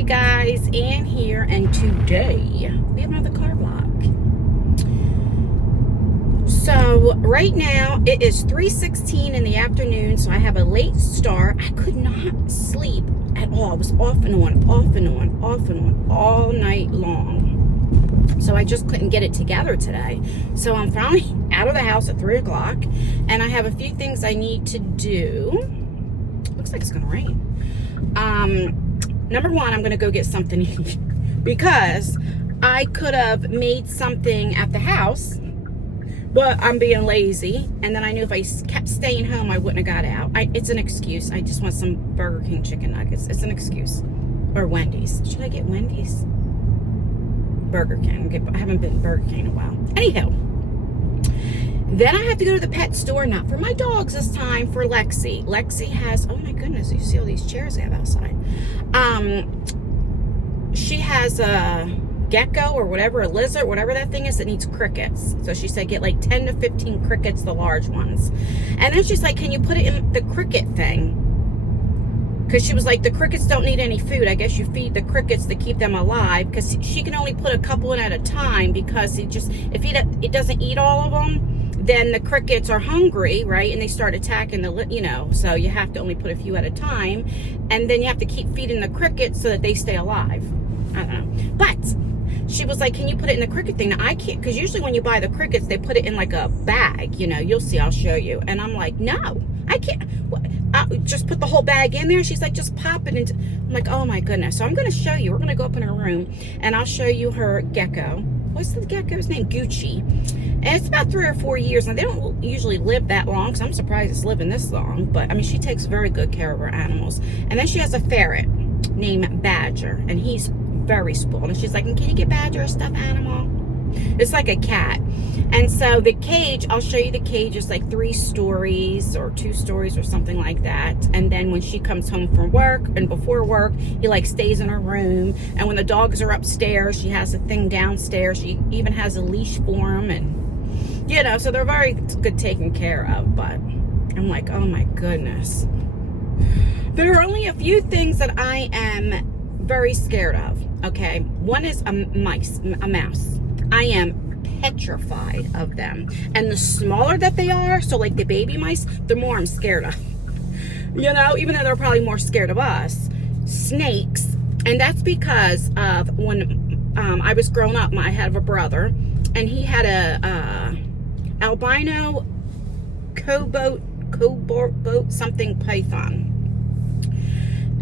Hi guys, Ann here, and today we have another car vlog. So right now it is 3:16 in the afternoon, so I have a late start. I could not sleep at all. I was off and on all night long. So I just couldn't get it together today. So I'm finally out of the house at 3 o'clock, and I have a few things I need to do. Looks like it's gonna rain. Number one, I'm gonna go get something to eat because I could have made something at the house, but I'm being lazy. And then I knew if I kept staying home, I wouldn't have got out. It's an excuse. I just want some Burger King chicken nuggets. It's an excuse. Or Wendy's. Should I get Wendy's? Burger King. I haven't been to Burger King in a while. Anyhow. Then I have to go to the pet store, not for my dogs this time, for Lexi. Lexi has, oh my goodness, you see all these chairs I have outside. She has a gecko or whatever, a lizard, whatever that thing is that needs crickets. So she said get like 10 to 15 crickets, the large ones. And then she's like, can you put it in the cricket thing? Because she was like, the crickets don't need any food. I guess you feed the crickets to keep them alive, because she can only put a couple in at a time, because if it doesn't eat all of them, then the crickets are hungry, right? And they start attacking so you have to only put a few at a time. And then you have to keep feeding the crickets so that they stay alive. I don't know. But she was like, can you put it in the cricket thing? Now I can't, because usually when you buy the crickets, they put it in like a bag, you'll see, I'll show you. And I'm like, no, I can't. I'll just put the whole bag in there. She's like, just pop it into. I'm like, oh my goodness. So I'm going to show you. We're going to go up in her room and I'll show you her gecko. What's the gecko's name? Gucci. And it's about 3 or 4 years. Now, they don't usually live that long, so I'm surprised it's living this long. But, I mean, she takes very good care of her animals. And then she has a ferret named Badger, and he's very spoiled. And she's like, can you get Badger a stuffed animal? It's like a cat. And so the cage, I'll show you the cage, is like 3 stories or 2 stories or something like that. And then when she comes home from work and before work, he like stays in her room. And when the dogs are upstairs, she has a thing downstairs. She even has a leash for them. And, so they're very good taken care of. But I'm like, oh my goodness. There are only a few things that I am very scared of. Okay. One is a mouse. I am petrified of them. And the smaller that they are, so like the baby mice, the more I'm scared of. Even though they're probably more scared of us. Snakes. And that's because of when I was growing up, I had a brother, and he had a albino cobalt something python.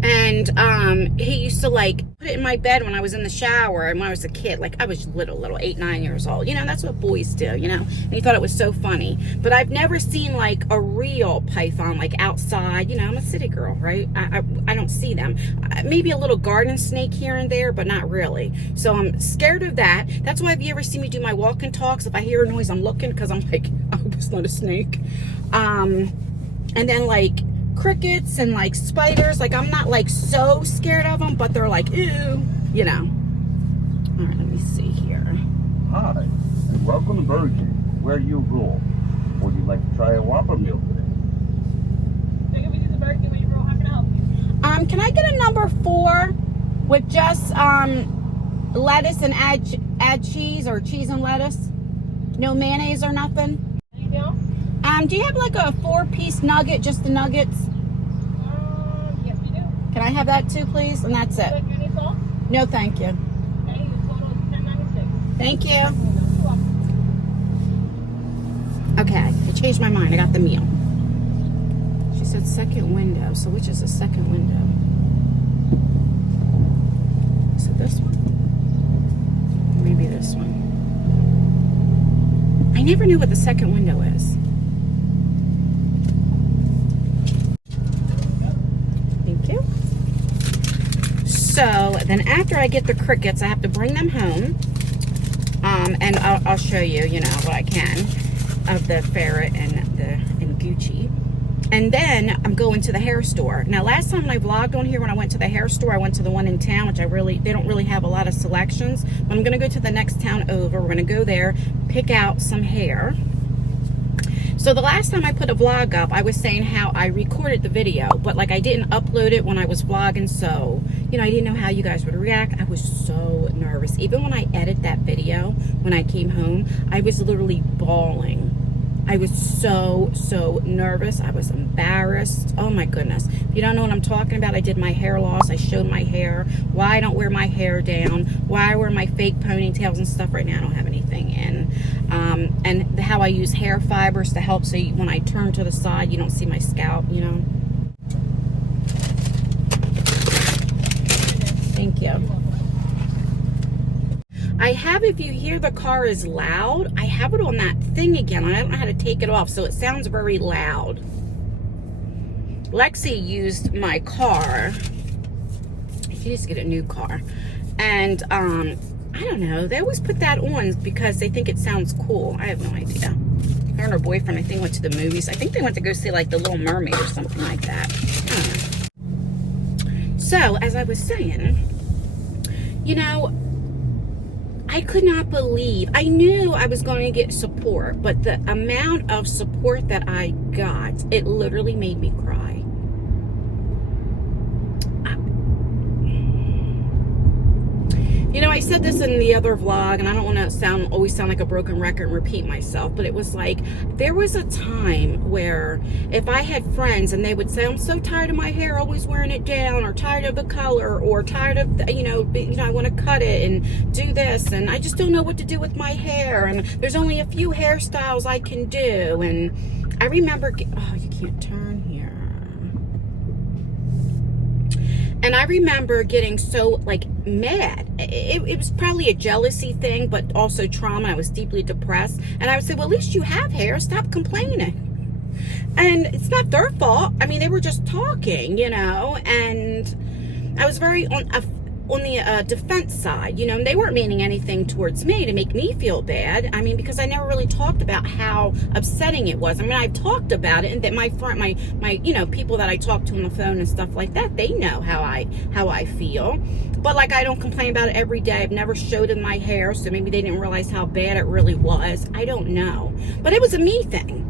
And he used to like put it in my bed when I was in the shower, and when I was a kid, like I was little 8, 9 years old, that's what boys do, and he thought it was so funny. But I've never seen like a real python like outside. I'm a city girl, right? I don't see them. Maybe a little garden snake here and there, but not really. So I'm scared of that. That's why if you ever see me do my walk and talks, if I hear a noise, I'm looking, because I'm like, I hope it's not a snake. And then like crickets and like spiders, like I'm not like so scared of them, but they're like, ew, All right, let me see here. Hi, and welcome to Burger King, where you rule. Would you like to try a Whopper meal today? Can I get a number 4 with just lettuce and add cheese, or cheese and lettuce? No mayonnaise or nothing? Anything else? Do you have like a 4-piece nugget, just the nuggets? Yes, we do. Can I have that too, please? And that's it. Like any sauce? No, thank you. Okay, the total is $10.96. Thank you. Okay, I changed my mind. I got the meal. She said second window. So which is the second window? Is it this one? Maybe this one. I never knew what the second window is. Thank you. So then after I get the crickets, I have to bring them home. And I'll show you, what I can of the ferret and Gucci. And then I'm going to the hair store. Now, last time when I vlogged on here, when I went to the hair store, I went to the one in town, which they don't really have a lot of selections. But I'm going to go to the next town over. We're going to go there, pick out some hair. So So the last time I put a vlog up, I was saying how I recorded the video, but like I didn't upload it when I was vlogging, so, you know, I didn't know how you guys would react. I was so nervous. Even when I edited that video, when I came home, I was literally bawling. I was so nervous. I was embarrassed. Oh my goodness. If you don't know what I'm talking about, I did my hair loss. I showed my hair, why I don't wear my hair down, why I wear my fake ponytails and stuff. Right now I don't have anything in. And how I use hair fibers to help so when I turn to the side, you don't see my scalp, you know. Thank you. I have, if you hear the car is loud, I have it on that thing again. I don't know how to take it off, so it sounds very loud. Lexi used my car. She needs to get a new car. And, I don't know. They always put that on because they think it sounds cool. I have no idea. Her and her boyfriend, I think, went to the movies. I think they went to go see, like, The Little Mermaid or something like that. I don't know. So, as I was saying, you know, I could not believe, I knew I was going to get support, but the amount of support that I got, it literally made me cry. You know, I said this in the other vlog, and I don't want to always sound like a broken record and repeat myself, but it was like, there was a time where if I had friends and they would say, I'm so tired of my hair, always wearing it down, or tired of the color, or tired of, you know, I want to cut it and do this, and I just don't know what to do with my hair, and there's only a few hairstyles I can do. And I remember, oh, you can't turn here. And I remember getting so, like, mad. It was probably a jealousy thing, but also trauma. I was deeply depressed. And I would say, well, at least you have hair. Stop complaining. And it's not their fault. I mean, they were just talking, you know. And I was very on the defense side, you know. And they weren't meaning anything towards me to make me feel bad. I mean, because I never really talked about how upsetting it was. I mean, I talked about it, and that my you know, people that I talk to on the phone and stuff like that, they know how I feel. But like, I don't complain about it every day. I've never showed them my hair, so maybe they didn't realize how bad it really was. I don't know, but it was a me thing.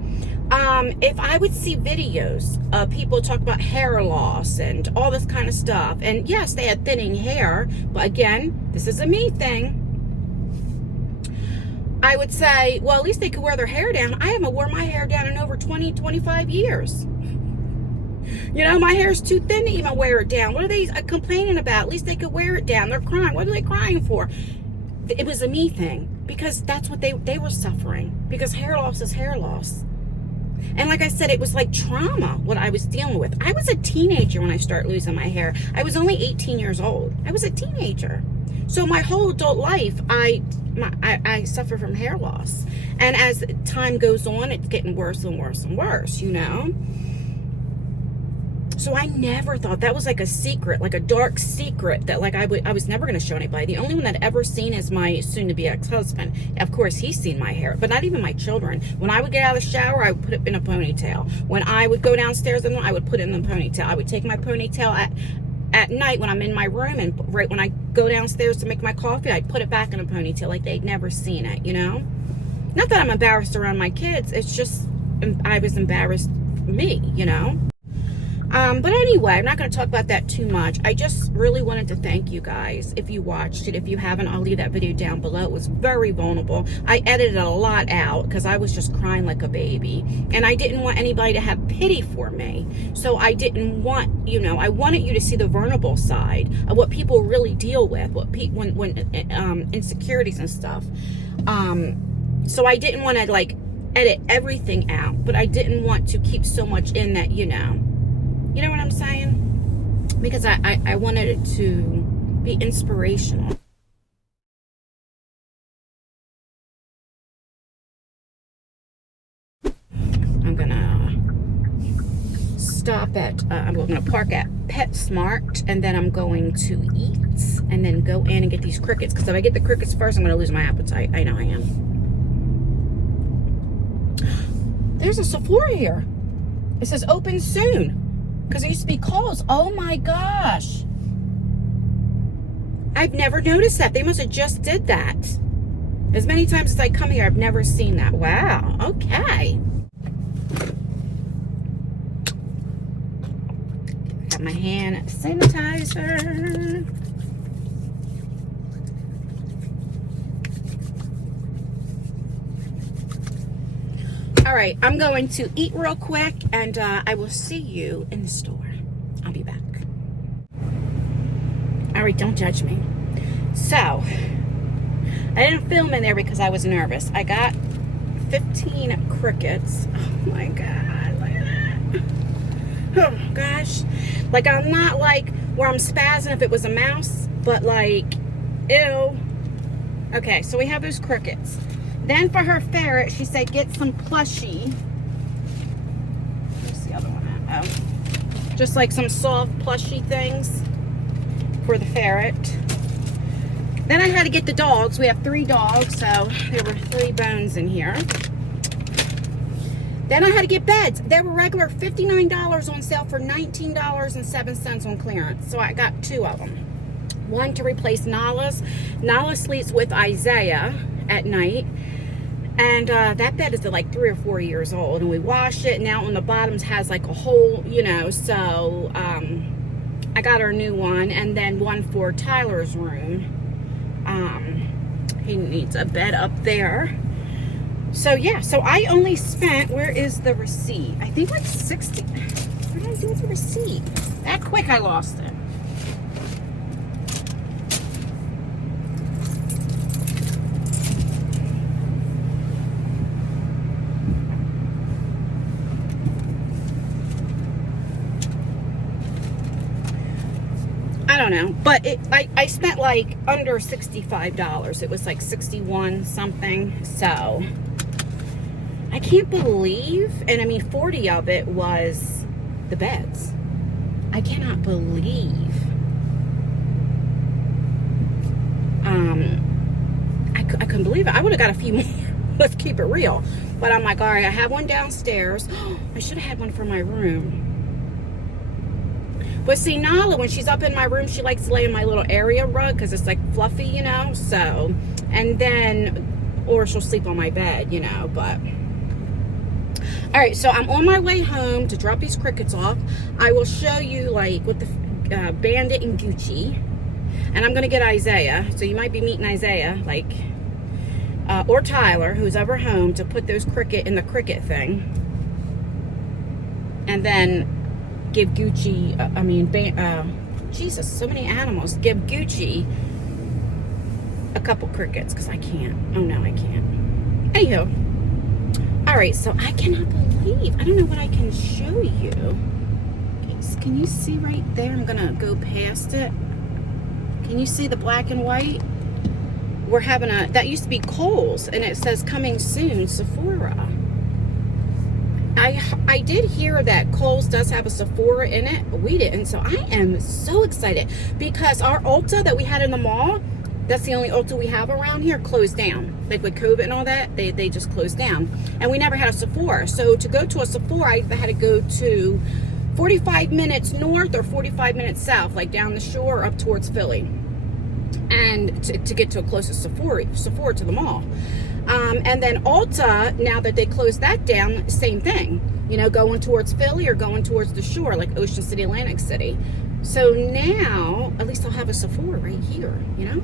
If I would see videos of people talk about hair loss and all this kind of stuff, and yes, they had thinning hair, but again, this is a me thing. I would say, well, at least they could wear their hair down. I haven't worn my hair down in over 20, 25 years. You know, my hair's too thin to even wear it down. What are they complaining about? At least they could wear it down. They're crying. What are they crying for? It was a me thing, because that's what they were suffering, because hair loss is hair loss. And like I said, it was like trauma, what I was dealing with. I was a teenager when I started losing my hair. I was only 18 years old. I was a teenager. So my whole adult life, I suffer from hair loss. And as time goes on, it's getting worse and worse and worse, you know? So I never thought that was like a secret, like a dark secret that like I was never going to show anybody. The only one that ever seen is my soon-to-be ex-husband. Of course, he's seen my hair, but not even my children. When I would get out of the shower, I would put it in a ponytail. When I would go downstairs, I would put it in the ponytail. I would take my ponytail at night when I'm in my room, and right when I go downstairs to make my coffee, I'd put it back in a ponytail like they'd never seen it, you know? Not that I'm embarrassed around my kids. It's just I was embarrassed me, you know? But anyway, I'm not going to talk about that too much. I just really wanted to thank you guys if you watched it. If you haven't, I'll leave that video down below. It was very vulnerable. I edited a lot out because I was just crying like a baby. And I didn't want anybody to have pity for me. So I didn't want, you know, I wanted you to see the vulnerable side of what people really deal with, when insecurities and stuff. So I didn't want to, like, edit everything out. But I didn't want to keep so much in that, you know. You know what I'm saying? Because I wanted it to be inspirational. I'm gonna stop at, I'm gonna park at PetSmart, and then I'm going to eat, and then go in and get these crickets. Because if I get the crickets first, I'm gonna lose my appetite. I know I am. There's a Sephora here. It says open soon. Because there used to be calls. Oh my gosh. I've never noticed that. They must have just did that. As many times as I come here, I've never seen that. Wow. Okay. got my hand sanitizer. All right, I'm going to eat real quick, and I will see you in the store. I'll be back. All right, don't judge me. So, I didn't film in there because I was nervous. I got 15 crickets. Oh my God, look at that. Oh gosh. Like, I'm not like where I'm spazzing if it was a mouse, but like, ew. Okay, so we have those crickets. Then for her ferret, she said get some plushie. Where's the other one at? Oh. Just like some soft plushy things for the ferret. Then I had to get the dogs. We have 3 dogs, so there were 3 bones in here. Then I had to get beds. They were regular $59 on sale for $19.07 on clearance. So I got 2 of them. One to replace Nala's. Nala sleeps with Isaiah at night. And that bed is like 3 or 4 years old. And we washed it. Now on the bottoms has like a hole, you know. So I got her a new one. And then one for Tyler's room. He needs a bed up there. So yeah, so I only spent, where is the receipt? I think like 60. What did I do with the receipt? That quick I lost it. I don't know, but I spent like under $65. It was like 61 something. So I can't believe, and I mean 40 of it was the beds. I cannot believe. I couldn't believe it. I would have got a few more. Let's keep it real. But I'm like, all right, I have one downstairs. I should have had one for my room. But see, Nala, when she's up in my room, she likes to lay in my little area rug because it's like fluffy, you know. So, and then, or she'll sleep on my bed, you know. But all right, so I'm on my way home to drop these crickets off. I will show you like with the Bandit and Gucci, and I'm gonna get Isaiah. So you might be meeting Isaiah, like, or Tyler, who's ever home, to put those cricket in the cricket thing, and then give Gucci, Jesus, so many animals. Give Gucci a couple crickets, because I can't. Oh, no, I can't. Anywho. All right, so I cannot believe. I don't know what I can show you. Can you see right there? I'm going to go past it. Can you see the black and white? We're having that used to be Kohl's, and it says coming soon, Sephora. I did hear that Kohl's does have a Sephora in it. We didn't, so I am so excited because our Ulta that we had in the mall, that's the only Ulta we have around here, closed down. Like with COVID and all that, they just closed down. And we never had a Sephora. So to go to a Sephora, I either had to go to 45 minutes north or 45 minutes south, like down the shore up towards Philly. And to get to a closest Sephora to the mall. And then Ulta, now that they closed that down, same thing. You know, going towards Philly or going towards the shore, like Ocean City, Atlantic City. So now, at least I'll have a Sephora right here, you know?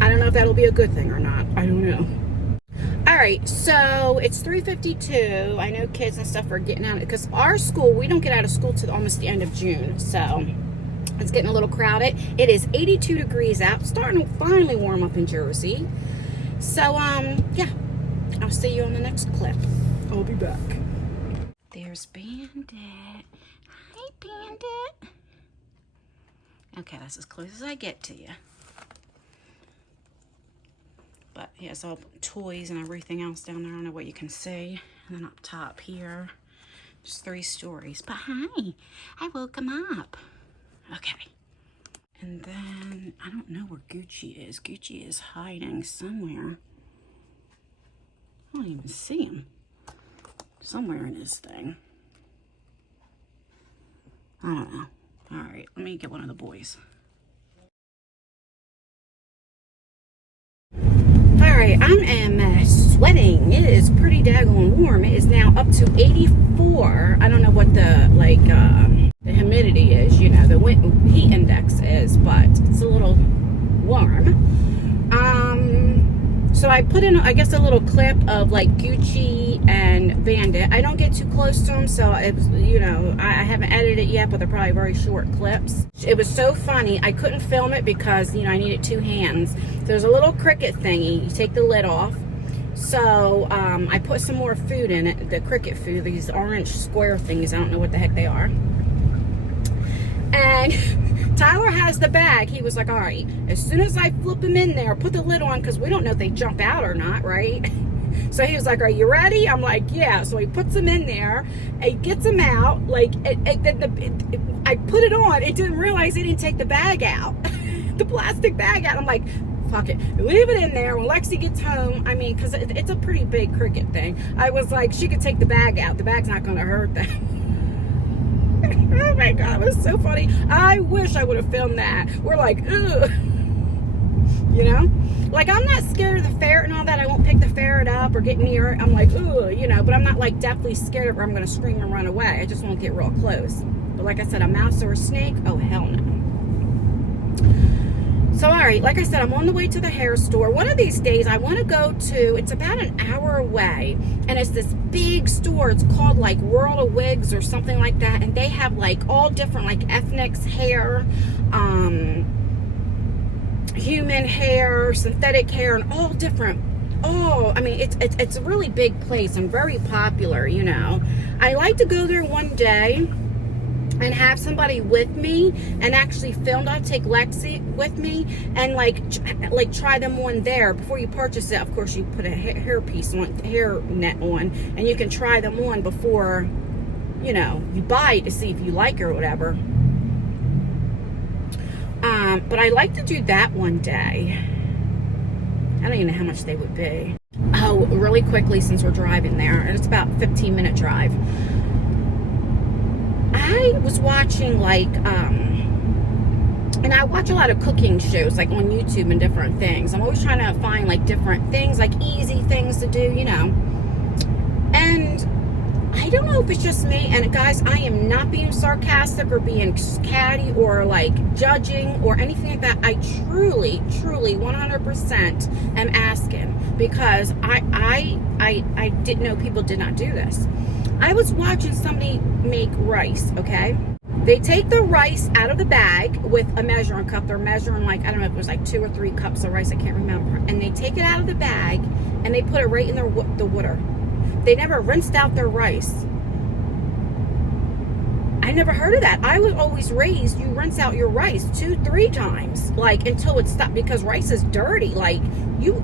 I don't know if that'll be a good thing or not. I don't know. All right, so it's 3:52. I know kids and stuff are getting out, because our school, we don't get out of school till almost the end of June. So it's getting a little crowded. It is 82 degrees out, starting to finally warm up in Jersey. So, yeah, I'll see you on the next clip. I'll be back. There's Bandit. Hi, Bandit. Okay, that's as close as I get to you. But he has all toys and everything else down there. I don't know what you can see. And then up top here, just 3 stories. But hi, I woke him up. Okay. And then, I don't know where Gucci is. Gucci is hiding somewhere. I don't even see him. Somewhere in his thing. I don't know. All right, let me get one of the boys. All right, I'm in sweating. It is pretty daggone warm. It is now up to 84. I don't know what the the humidity is, you know, the heat index is, but it's a little warm. So I put in, I guess, a little clip of like Gucci and Bandit. I don't get too close to them, so it was, you know, I haven't edited it yet, but they're probably very short clips. It was so funny. I couldn't film it because, you know, I needed 2 hands. There's a little cricket thingy. You take the lid off. So I put some more food in it, the cricket food, these orange square things. I don't know what the heck they are. And Tyler has the bag. He was like, all right, as soon as I flip them in there, put the lid on, because we don't know if they jump out or not, right? So he was like, are you ready? I'm like, yeah. So he puts them in there, he gets them out, like, I put it on, and didn't realize he didn't take the bag out, the plastic bag out. I'm like, fuck it, leave it in there. When Lexi gets home, I mean, because it's a pretty big cricket thing, I was like, she could take the bag out. The bag's not going to hurt them. Oh my God, it was so funny. I wish I would have filmed that. We're like, ugh. You know? Like, I'm not scared of the ferret and all that. I won't pick the ferret up or get near it. I'm like, ugh, you know, but I'm not like deathly scared of her. I'm going to scream and run away. I just won't get real close. But like I said, a mouse or a snake, oh hell no. So, all right, like I said, I'm on the way to the hair store. One of these days, I want to go to, it's about an hour away, and it's this big store. It's called, like, World of Wigs or something like that, and they have, like, all different, like, ethnics hair, human hair, synthetic hair, and all different. Oh, I mean, it's a really big place and very popular, you know. I like to go there one day and have somebody with me and actually film. I'll take Lexi with me and like try them on there before you purchase it. Of course, you put a hair net on, and you can try them on before, you know, you buy it to see if you like it or whatever. But I like to do that one day. I don't even know how much they would be. Oh, really quickly, since we're driving there, and it's about a 15-minute drive. I was watching, like, and I watch a lot of cooking shows, like, on YouTube and different things. I'm always trying to find, like, different things, like, easy things to do, you know. And I don't know if it's just me, and guys, I am not being sarcastic or being catty or, like, judging or anything like that. I truly, 100% am asking, because I didn't know people did not do this. I was watching somebody make rice, okay? They take the rice out of the bag with a measuring cup. They're measuring, like, I don't know if it was like 2 or 3 cups of rice. I can't remember. And they take it out of the bag, and they put it right in the water. They never rinsed out their rice. I never heard of that. I was always raised, you rinse out your rice 2-3 times, like, until it stopped, because rice is dirty. Like, you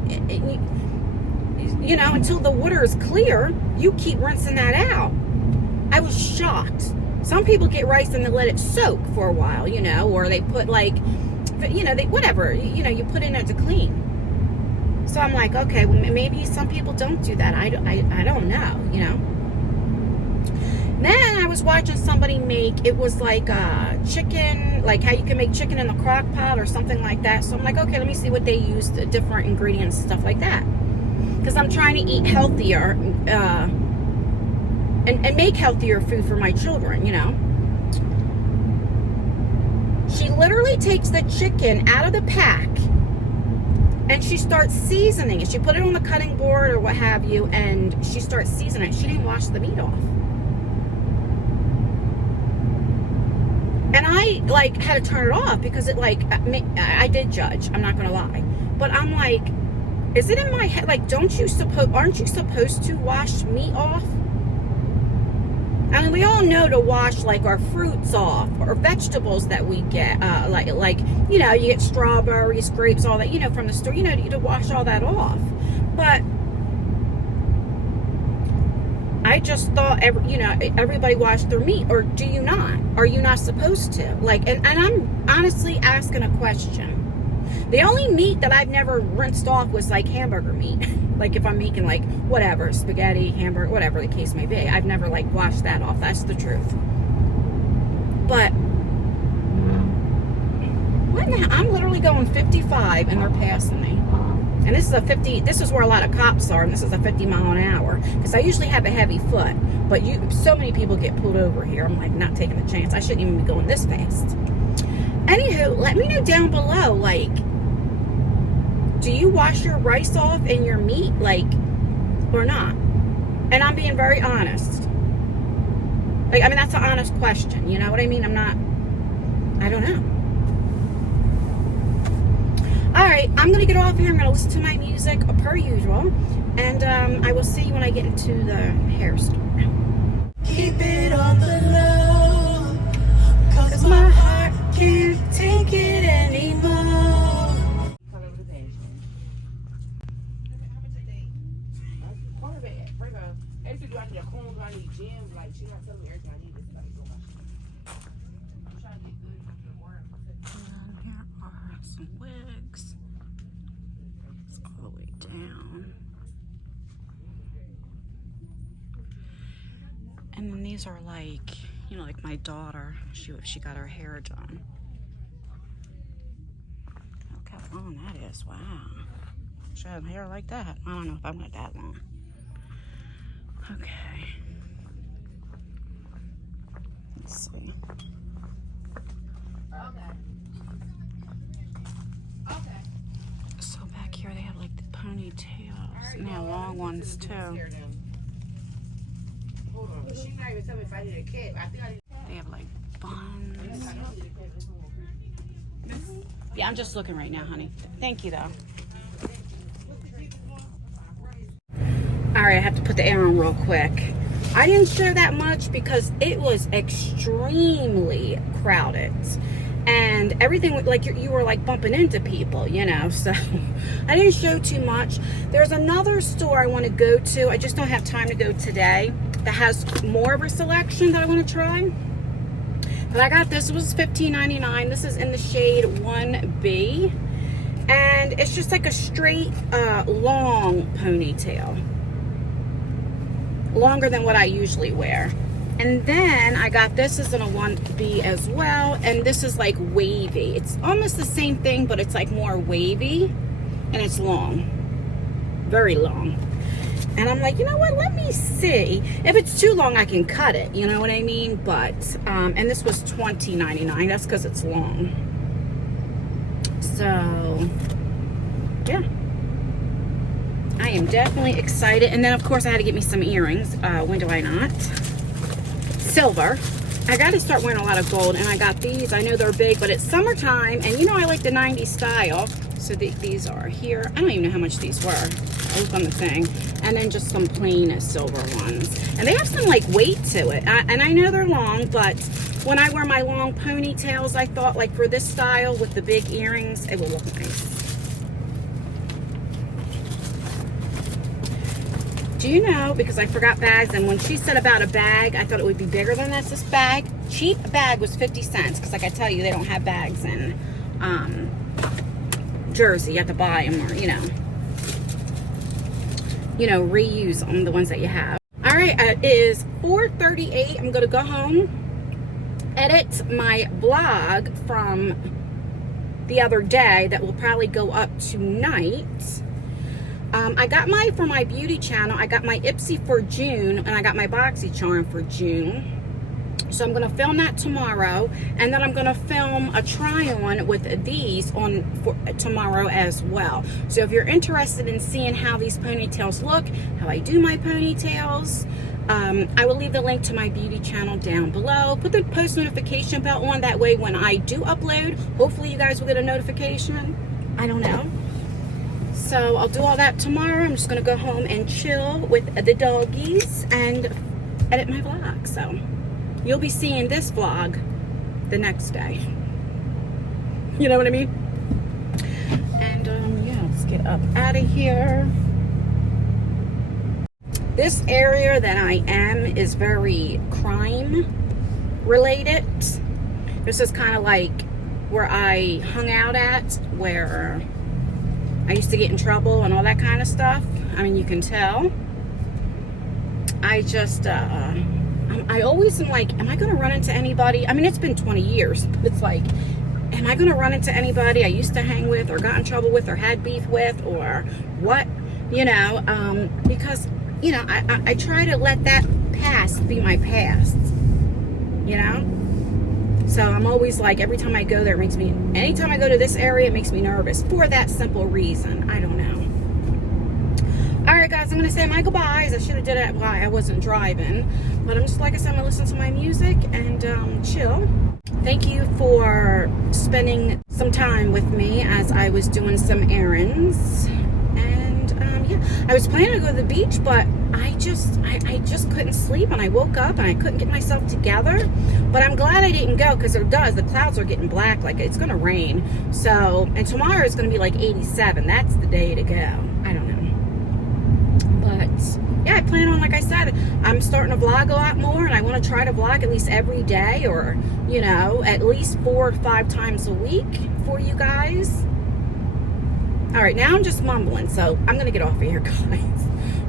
know, until the water is clear, you keep rinsing that out. I was shocked. Some people get rice and they let it soak for a while, you know, or they put, like, you know, whatever, you know, you put in it to clean. So I'm like, okay, well, maybe some people don't do that. I don't know, you know. Then I was watching somebody make, it was like chicken, like how you can make chicken in the crock pot or something like that. So I'm like, okay, let me see what they use, different ingredients, stuff like that. Because I'm trying to eat healthier and make healthier food for my children, you know. She literally takes the chicken out of the pack and she starts seasoning it. She put it on the cutting board or what have you, and she starts seasoning it. She didn't wash the meat off. And I, like, had to turn it off because it, like, I did judge. I'm not going to lie. But I'm like, is it in my head, like, aren't you supposed to wash meat off? I mean, we all know to wash, like, our fruits off, or vegetables that we get, like, you know, you get strawberries, grapes, all that, you know, from the store, you know, to wash all that off. But I just thought, you know, everybody washed their meat, or do you not? Are you not supposed to? Like, and I'm honestly asking a question. The only meat that I've never rinsed off was, like, hamburger meat. Like, if I'm making, like, whatever, spaghetti, hamburger, whatever the case may be. I've never, like, washed that off. That's the truth. But what now? I'm literally going 55 and they're passing me. And this is where a lot of cops are, and this is a 50 mile an hour. Because I usually have a heavy foot, but so many people get pulled over here. I'm like, not taking the chance. I shouldn't even be going this fast. Anywho, let me know down below, like, do you wash your rice off and your meat, like, or not? And I'm being very honest. Like, I mean, that's an honest question. You know what I mean? I don't know. Alright, I'm going to get off here. I'm going to listen to my music per usual. And I will see you when I get into the hair store. Keep it on the low, 'cause my heart can't take it anymore. Here are some wigs. It's all the way down. And then these are like, you know, like my daughter, she got her hair done. Look how long that is. Wow. She had hair like that. I don't know if I went that long. Okay. Let's see. So back here they have like the ponytails. And they have long ones too. Hold on. She's not even telling me if I need a kid. I think I need. They have like buns. Yeah, I'm just looking right now, honey. Thank you though. Alright, I have to put the air on real quick. I didn't show that much because it was extremely crowded. And everything, like you were like bumping into people, you know, so I didn't show too much. There's another store I want to go to. I just don't have time to go today. That has more of a selection that I want to try. But I got this. It was $15.99. This is in the shade 1B. And it's just like a straight, long ponytail. Longer than what I usually wear. And then I got this is in a 1B as well. And this is like wavy. It's almost the same thing, but it's like more wavy. And it's long. Very long. And I'm like, you know what? Let me see. If it's too long, I can cut it. You know what I mean? But, and this was $20.99. That's because it's long. So, yeah. I am definitely excited. And then, of course, I had to get me some earrings. When do I not? Silver. I got to start wearing a lot of gold. And I got these. I know they're big, but it's summertime. And, you know, I like the 90s style. So these are here. I don't even know how much these were. I look on the thing. And then just some plain silver ones. And they have some, like, weight to it. And I know they're long, but when I wear my long ponytails, I thought, like, for this style with the big earrings, it will look nice. Do you know, because I forgot bags, and when she said about a bag, I thought it would be bigger than this. This bag, cheap bag was 50 cents. Because, like I tell you, they don't have bags in Jersey. You have to buy them or, you know, reuse them, the ones that you have. All right, it is 4:38. I'm going to go home, edit my vlog from the other day that will probably go up tonight. I got for my beauty channel, I got my Ipsy for June, and I got my BoxyCharm for June. So I'm going to film that tomorrow, and then I'm going to film a try-on with these for tomorrow as well. So if you're interested in seeing how these ponytails look, how I do my ponytails, I will leave the link to my beauty channel down below. Put the post notification bell on, that way when I do upload, hopefully you guys will get a notification. I don't know. So I'll do all that tomorrow. I'm just going to go home and chill with the doggies and edit my vlog. So you'll be seeing this vlog the next day. You know what I mean? And yeah, let's get up out of here. This area that I am is very crime related. This is kind of like where I hung out at, where I used to get in trouble and all that kind of stuff. I mean, you can tell. I just, I always am like, am I going to run into anybody? I mean, it's been 20 years. But it's like, am am I going to run into anybody I used to hang with or got in trouble with or had beef with or what, you know, because, you know, I try to let that past be my past, you know? So I'm always like, every time I go there, it makes me, anytime I go to this area, it makes me nervous for that simple reason. I don't know. All right, guys, I'm going to say my goodbyes. I should have did it while I wasn't driving. But I'm just, like I said, I'm going to listen to my music and chill. Thank you for spending some time with me as I was doing some errands. And, yeah, I was planning to go to the beach, but I just couldn't sleep, and I woke up and I couldn't get myself together. But I'm glad I didn't go, because the clouds are getting black, like it's gonna rain. So, and tomorrow is gonna be like 87. That's the day to go. I don't know, but yeah, I plan on, like I said, I'm starting to vlog a lot more, and I want to try to vlog at least every day, or, you know, at least 4 or 5 times a week for you guys. All right, now I'm just mumbling, so I'm gonna get off of here, guys.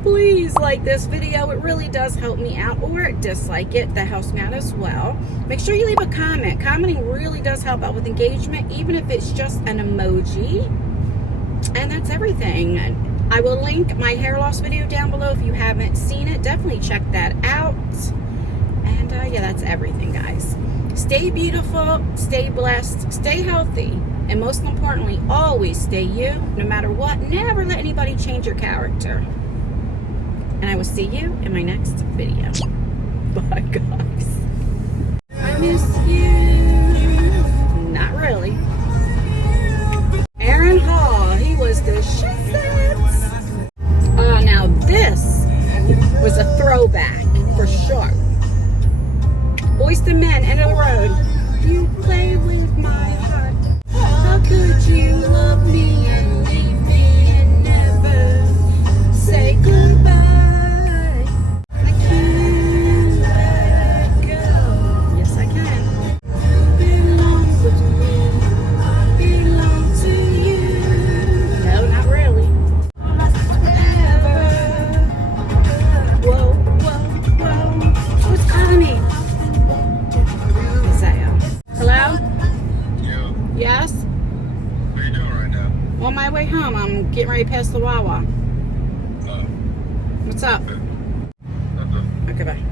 Please like this video. It really does help me out, or dislike it. That helps me out as well. Make sure you leave a comment. Commenting really does help out with engagement, even if it's just an emoji. And that's everything. I will link my hair loss video down below if you haven't seen it. Definitely check that out. And yeah, that's everything, guys. Stay beautiful, stay blessed, stay healthy, and most importantly, always stay you, no matter what. Never let anybody change your character. And I will see you in my next video. Bye, guys. I miss you. Not really. Aaron Hall, he was the shit. Now this was a throwback for sure. Boys to Men, End of the Road. You play with my heart. How could you love me and leave me and never say goodbye? On my way home, I'm getting ready to pass the Wawa. What's up? Okay, bye.